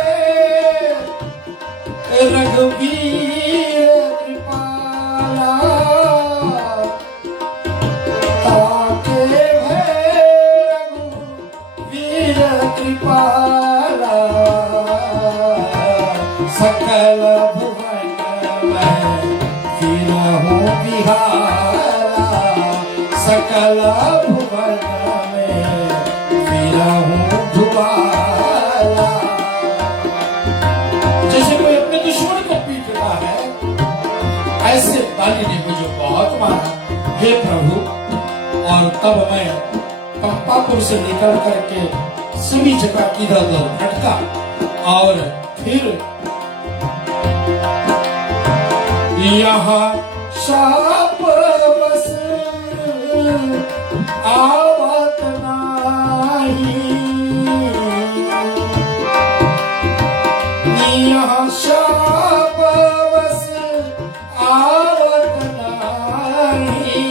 रघुवीर कृपाला, ताके भय रघुवीर कृपाला। सकल भुवन में फिरहु बिहारा, सकल भुवन में फिरहु धुआरा। जैसे कोई अपने दुश्मन को पीटता है, ऐसे बाली ने मुझे बहुत मारा, हे प्रभु। और तब मैं पंपापुर से निकल करके सभी जगह इधर उधर भटका, और फिर यहाँ शाप बस आवत नाही, यहाँ शाप बस आवत नाही।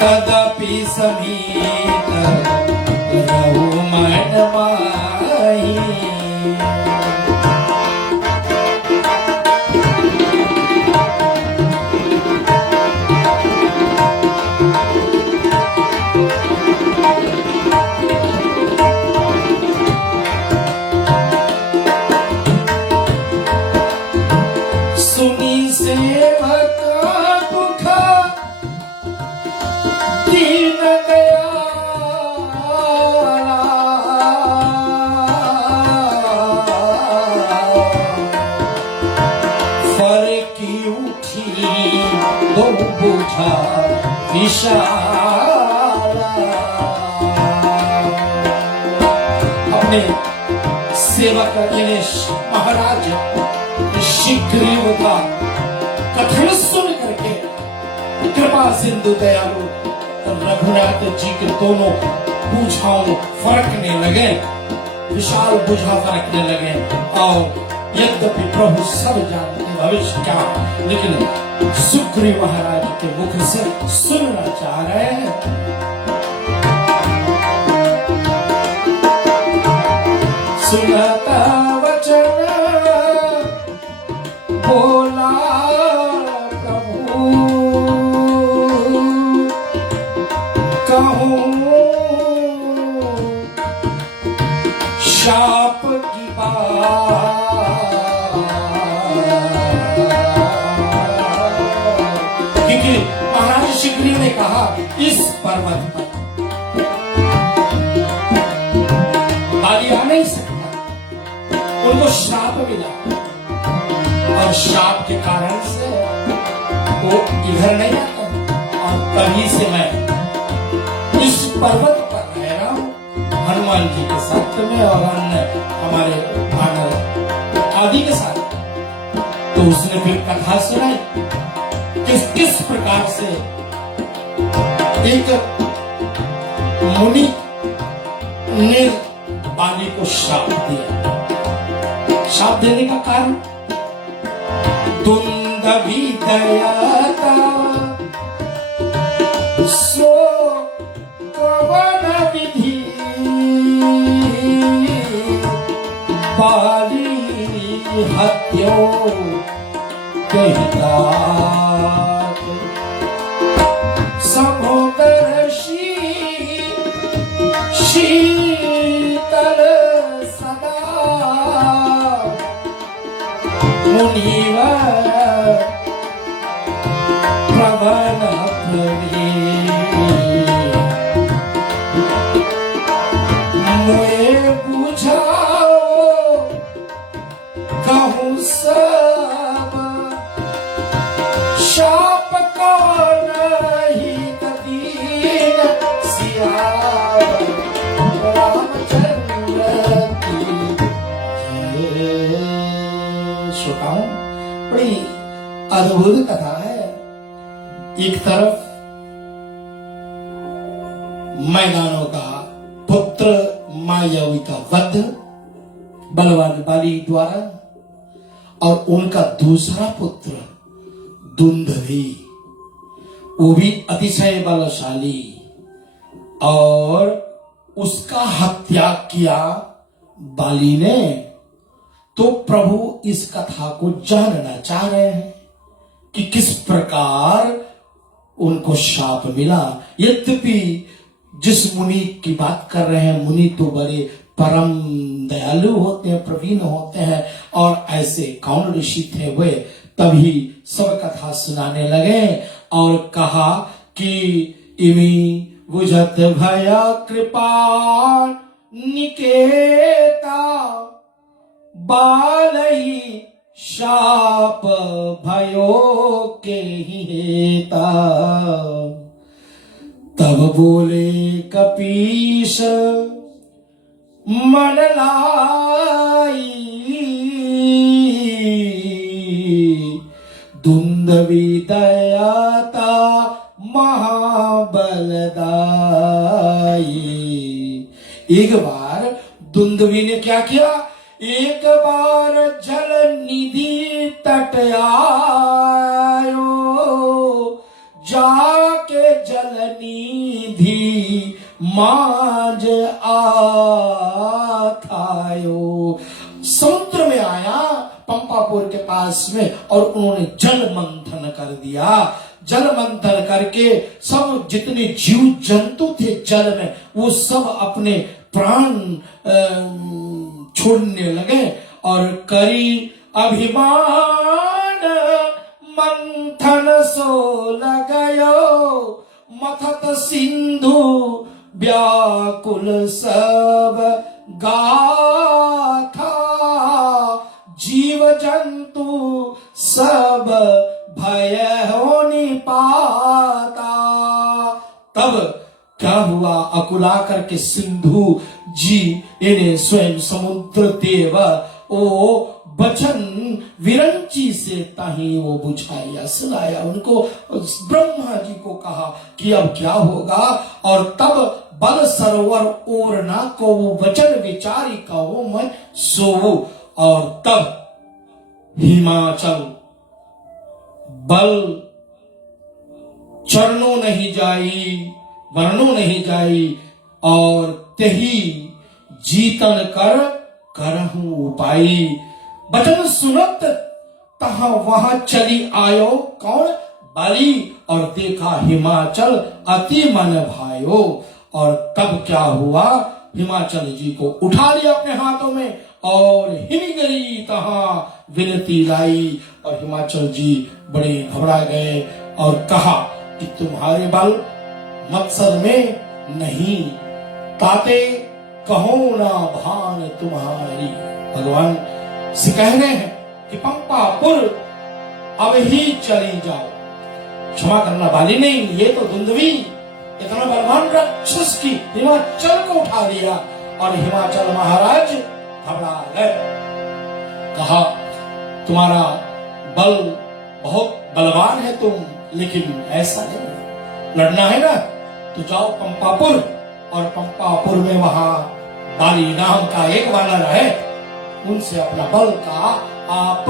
तदपि समीत रहु मन माही। सुनी सेवक दुख दीन दयाला, फर की उठी दो बुझा विशाला। अपने सेवक महाराज शीघ्र का कथन सुन करके कृपा सिंधु दयालु रघुनाथ जी के दोनों बुझाओं फरकने लगे, विशाल बुझा फरकने लगे। और यद्यपि प्रभु सब जानते भविष्य क्या, लेकिन सुग्रीव महाराज के मुख से सुनना चाह रहे हैं। सुनता वचन बोला प्रभु, कहूँ शाप की बात। क्योंकि महाराज शिखरी ने कहा इस पर्वत पर बाली आ नहीं सकता, उनको श्राप मिला और श्राप के कारण से वो इधर नहीं आता और तभी से मैं इस पर्वत पर रह रहा हूं हनुमान जी के साथ में और अन्य हमारे भानर आदि के साथ। तो उसने फिर कथा सुनाई किस प्रकार से एक मुनि ने बाली को श्राप दिया। श्राप देने का कारण दुंदवी दयाता सो कवन विधि बाली हत्यो कहता समोदर्शी शीतल सदा मुनिवर प्रवन प्रवी मोए बुझाओ कहूँ सब शाप कौन ही दीन सियावर रामचंद्र की जय। श्रोताओं, बड़ी अद्भुत कथा है। एक तरफ मैदानों का पुत्र मायावी का वध बलवान बाली द्वारा और उनका दूसरा पुत्र दुंदवी, वो भी अतिशय बलशाली, और उसका हत्या किया बाली ने। तो प्रभु इस कथा को जानना चाह रहे हैं कि किस प्रकार उनको शाप मिला। यद्यपि जिस मुनि की बात कर रहे हैं, मुनि तो बड़े परम दयालु होते हैं, प्रवीण होते हैं, और ऐसे कौन ऋषि थे वे। तभी सब कथा सुनाने लगे और कहा कि इमी बुझत भया कृपा निकेता बालही शाप भयो के हेता। तब बोले कपीश मन लाई दुंदवी दयाता महाबलदाई। एक बार दुंदवी ने क्या किया, एक बार जल निधि तट आयो, जाके जल निधि मांझ आथायो। समुद्र में आया पंपापुर के पास में और उन्होंने जल मंथन कर दिया। जल मंथन करके सब जितने जीव जंतु थे जल में, वो सब अपने प्राण छोड़ने लगे और करी अभिमान मंथन सो लगयो, मथत सिंधु व्याकुल सब गाथा, जीव जंतु सब भय होनी पाता। तब क्या हुआ, अकुला करके सिंधु जी इन्हें स्वयं समुद्र देव ओ वचन विरंची से ताही वो बुझाया सुनाया उनको। ब्रह्मा जी को कहा कि अब क्या होगा, और तब बल सरोवर और ना को वो वचन विचारी कहो मैं सोवो। और तब हिमाचल बल चरणों नहीं जाई, वर्णों नहीं जाई, और तही जीतन कर करहूं उपाई। बचन सुनत तहा वहां चली आयो कौन, बाली, और देखा हिमाचल अति मन भायो। और तब क्या हुआ, हिमाचल जी को उठा लिया अपने हाथों में और हिमगिरी तहा विनती लाई। और हिमाचल जी बड़े घबरा गए और कहा कि तुम्हारे बल मकसद में नहीं, ताते कहो ना भान तुम्हारी। भगवान से कह रहे हैं कि पंपापुर अब ही चली जाओ। क्षमा करना बाली नहीं, ये तो दुंदुभी इतना बलवान राक्षस की हिमाचल को उठा दिया और हिमाचल महाराज घबरा गए। कहा तुम्हारा बल बहुत बलवान है तुम, लेकिन ऐसा नहीं, लड़ना है ना तो जाओ पंपापुर, और पंपापुर में वहां बाली नाम का एक वानर है, उनसे अपना बल का आप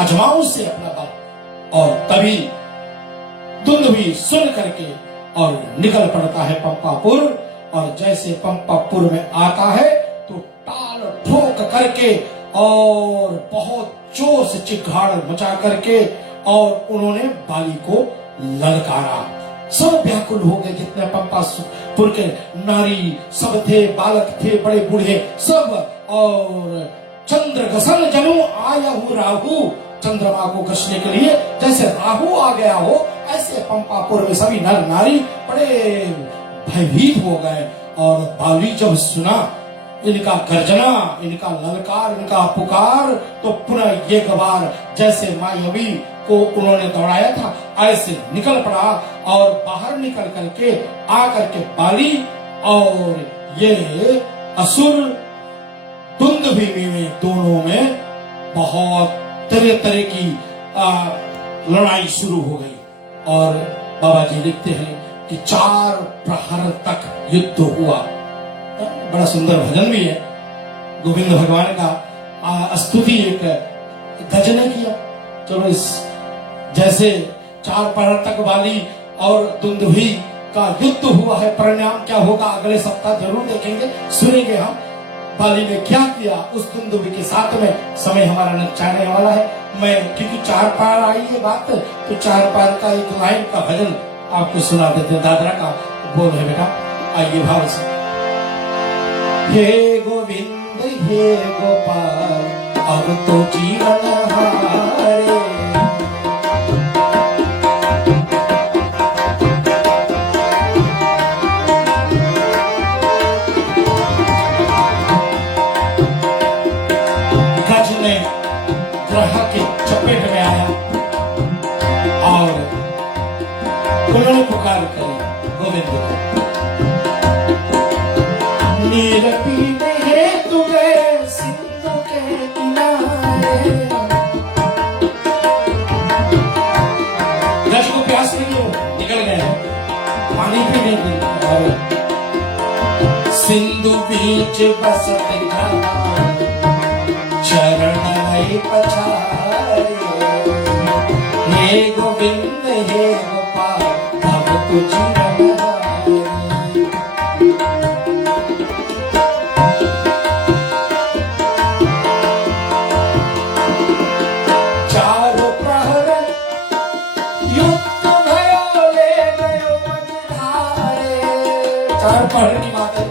अजमाओ से अपना बल। और तभी दुंदुभी सुन करके और निकल पड़ता है पंपापुर, और जैसे पंपापुर में आता है तो टाल ठोक करके और बहुत जोर से चिघाड़ मचा करके और उन्होंने बाली को ललकारा। सब व्याकुल हो गए, जितने पंपापुर के नारी सब थे, बालक थे, बड़े बूढ़े सब। और चंद्र गसन जनु आया हूँ राहु, चंद्रमा को कसने के लिए जैसे राहु आ गया हो, ऐसे पंपापुर में सभी नर नारी बड़े भयभीत हो गए। और बाली जब सुना इनका गर्जना, इनका ललकार, इनका पुकार, तो पुनः एक बार जैसे मायावी को उन्होंने दौड़ाया था ऐसे निकल पड़ा और बाहर निकल करके आकर के बाली और ये असुर दुंदुभी में दोनों में बहुत तरह तरह की लड़ाई शुरू हो गई। और बाबा जी लिखते हैं कि 4 प्रहर तक युद्ध हुआ। बड़ा सुंदर भजन भी है, गोविंद भगवान का स्तुति एक गजल ने किया। चलो इस जैसे 4 प्रहर तक बाली और दुंदुभी का युद्ध हुआ है, परिणाम क्या होगा अगले सप्ताह जरूर देखेंगे, सुनेंगे हम बाली ने क्या किया उस दुंदुभी के साथ में। समय हमारा नचाने वाला है, मैं क्योंकि 4 पार आई है बात, तो 4 पार का एक लाइन का भजन आपको सुना देते हैं। दादरा का बोल है बेटा, आइए भाव से। हे गोविंद हे गोपाल अब तो जीवन हारे, ग्रह के चपेट में आया और उन्होंने पुकार करी गोविंद को। नीर पीने हेतु गए सिंधु के किनारे, गज को प्यास लगी हो निकल गए पानी पीने के लिए। सिंधु बीच बसत चरण पछारे, हे गोविंद हे गोपाल अब तो जीवन हारे। चारों प्रहर युद्ध भयो ले गयो मझधारे। 4 प्रहर की बात है,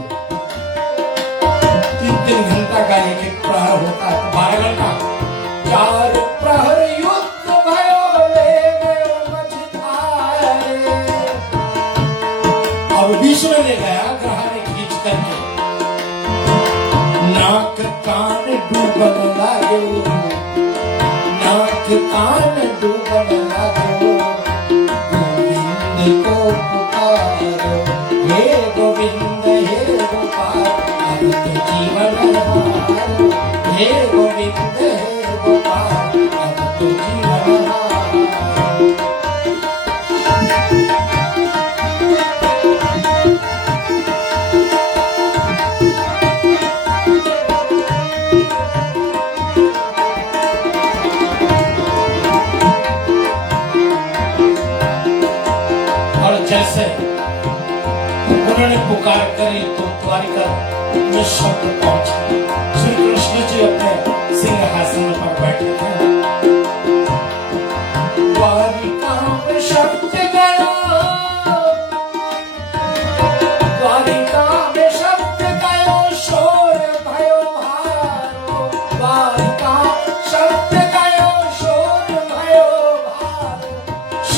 3-3 घंटा का एक प्रहर होता है, 12 घंटा। 4 प्रहर युद्ध भयो ले गयो मझधारे। अब बीच में ले गया ग्रह ने खींच करके, नाक कान डूबन लागो, नाक कान डूबन लागो, गोविंद को पुकारो, हे गोविंद हे गोपाल अब तो जीवन हारो, हे गोविंद हे गोपाल अब तो जीवन हारो। और जैसे उन्होंने पुकार करी तो द्वारिका में शब्द पहुंचा। श्री कृष्ण जी अपने सिंहासन पर बैठे थे, द्वारिका में शब्द गया, द्वारिका में शब्द गयो शोर भयो भारो, द्वारिका शब्द गयो शोर भयो भारो।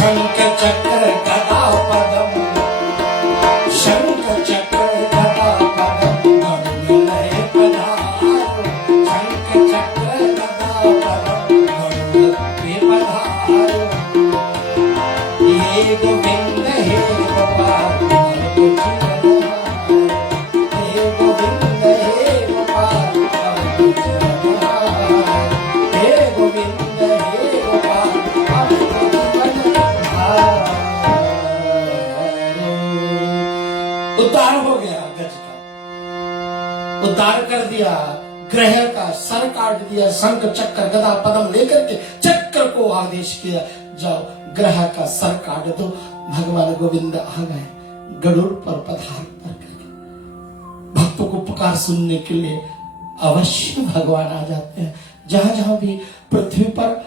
शंख चक्र गदा पदम, शंख चक्र गदा पदम गरुड़ लय पधारो, शंख चक्र गदा पदम गरुड़ पे पधारो। हे गोविंद हे गोपाल अब कुछ हे गोविंद हे गोपाल अब कुछ हे गोविंद हे गोपाल अब उद्धार हो गया गज का, उद्धार कर दिया, ग्रह का सर काट दिया, शंख चक्र गदा पदम लेकर के चक्र को आदेश किया, जाओ ग्रह का सर काट दो। भगवान गोविंद आ गए गरुड़ पर पधार करके। भक्तों को पुकार सुनने के लिए अवश्य भगवान आ जाते हैं। जहां जहां भी पृथ्वी पर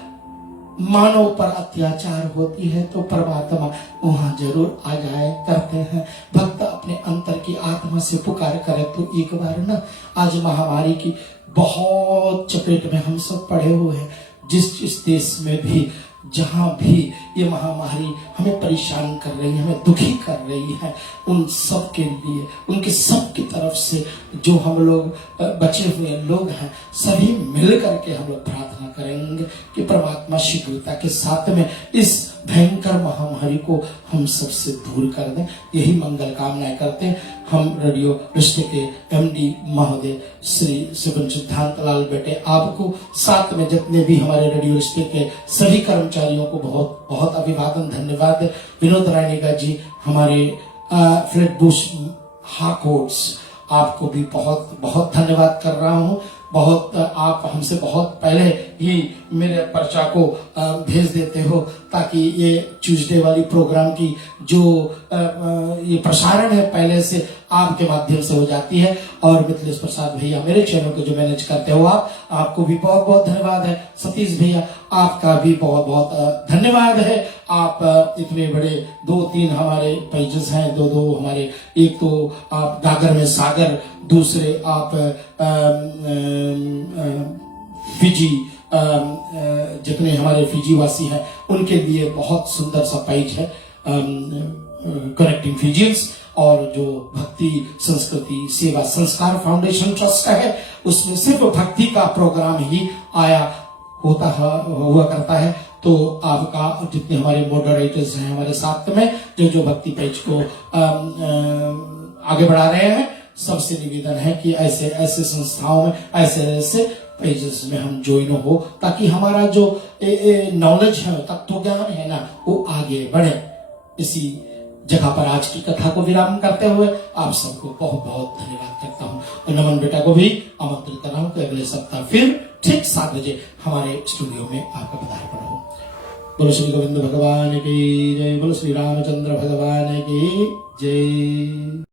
मानव पर अत्याचार होती है तो परमात्मा वहां जरूर आ जाए करते हैं। भक्त अपने अंतर की आत्मा से पुकार करे तो एक बार ना, आज महामारी की बहुत चपेट में हम सब पड़े हुए हैं। जिस देश में भी जहां भी ये महामारी हमें परेशान कर रही है, हमें दुखी कर रही है, उन सब के लिए, उनके सब की तरफ से जो हम लोग बचे हुए लोग हैं, सभी मिल करके हम लोग प्रार्थना करेंगे कि परमात्मा शीघ्रता के साथ में इस भयंकर महामारी को हम सबसे दूर कर दें। यही मंगल कामनाएं करते हैं। हम रेडियो रिश्ते के एमडी महोदय श्री सुगम सिद्धांत लाल बेटे आपको, साथ में जितने भी हमारे रेडियो रिश्ते के सभी कर्मचारियों को बहुत बहुत अभिवादन, धन्यवाद। विनोद रायनेगा जी, हमारे फ्लेटबुश हाकोट्स, आपको भी बहुत बहुत धन्यवाद कर रहा हूँ। बहुत आप हमसे बहुत पहले ही मेरे पर्चा को भेज देते हो ताकि ये ट्यूसडे वाली प्रोग्राम की जो ये प्रसारण है पहले से आपके माध्यम से हो जाती है। और मिथिलेश प्रसाद भैया मेरे चैनल को जो मैनेज करते हो आपको भी बहुत बहुत धन्यवाद है। सतीश भैया आपका भी बहुत बहुत धन्यवाद है। आप इतने बड़े 2-3 हमारे पेजेस हैं, 2 हमारे, एक तो आप गागर में सागर, दूसरे आप फिजी, जितने हमारे फिजी वासी हैं उनके लिए बहुत सुंदर सा पेज है कनेक्टिंग फिजियंस, और जो भक्ति संस्कृति सेवा संस्कार फाउंडेशन ट्रस्ट का है उसमें सिर्फ भक्ति का प्रोग्राम ही आया हुआ करता है। तो आपका जितने हमारे मॉडरेटर्स हैं हमारे साथ में जो भक्ति पेज को आगे बढ़ा रहे हैं, सबसे निवेदन है कि ऐसे ऐसे संस्थाओं में ऐसे पेजेस में हम ज्वाइन हो ताकि हमारा जो नॉलेज है, तत्व ज्ञान है ना, वो आगे बढ़े। इसी जगह पर आज की कथा को विराम करते हुए आप सबको बहुत बहुत धन्यवाद करता हूँ। और नमन बेटा को भी आमंत्रित कर रहा हूँ कि अगले सप्ताह फिर ठीक 7 बजे हमारे स्टूडियो में आपका पधार्पण हो। बोलो श्री गोविंद भगवान की जय, बोलो श्री रामचंद्र भगवान की जय।